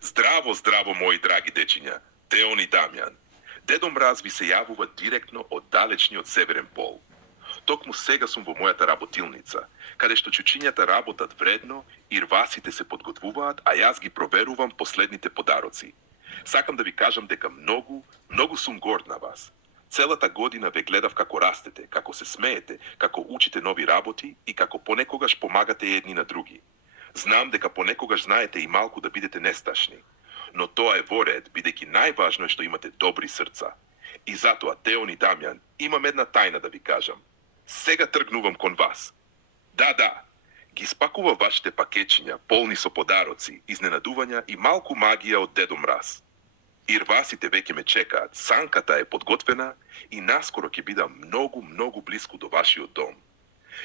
Здраво, здраво, мои драги дечиња, Теон и Дамјан. Дедо Мраз ви се јавува директно од далечниот северен пол. Токму сега сум во мојата работилница, каде што чучињата работат вредно и рвасите се подготвуваат, а јас ги проверувам последните подароци. Сакам да ви кажам дека многу сум горд на вас. Целата година ве гледав како растете, како се смеете, како учите нови работи и како понекогаш помагате едни на други. Знам дека понекогаш знаете и малку да бидете несташни, но тоа е во ред, бидејќи најважно е што имате добри срца. И затоа, Теон и Дамјан, имам една тајна да ви кажам. Сега тргнувам кон вас. Да, ги спакува вашите пакетчиња, полни со подароци, изненадувања и малку магија од Дедо Мраз. И рвасите веќе ме чекаат, санката е подготвена и наскоро ќе бидам многу блиску до вашиот дом.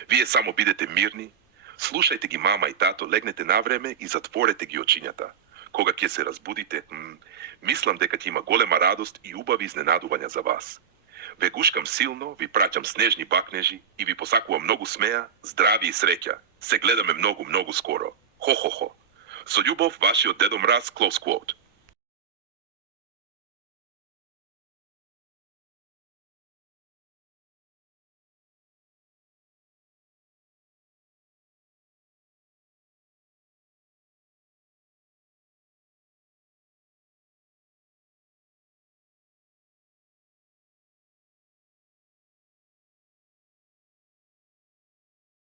Вие само бидете мирни, слушајте ги мама и тато, легнете навреме и затворете ги очињата. Кога ќе се разбудите, мислам дека ќе има голема радост и убави изненадувања за вас. Ве гушкам силно, ви праќам снежни бакнежи и ви посакувам многу смеа, здрави и среќа. Се гледаме многу скоро. Хо. Со љубов, вашиот Дедо Мраз, close quote.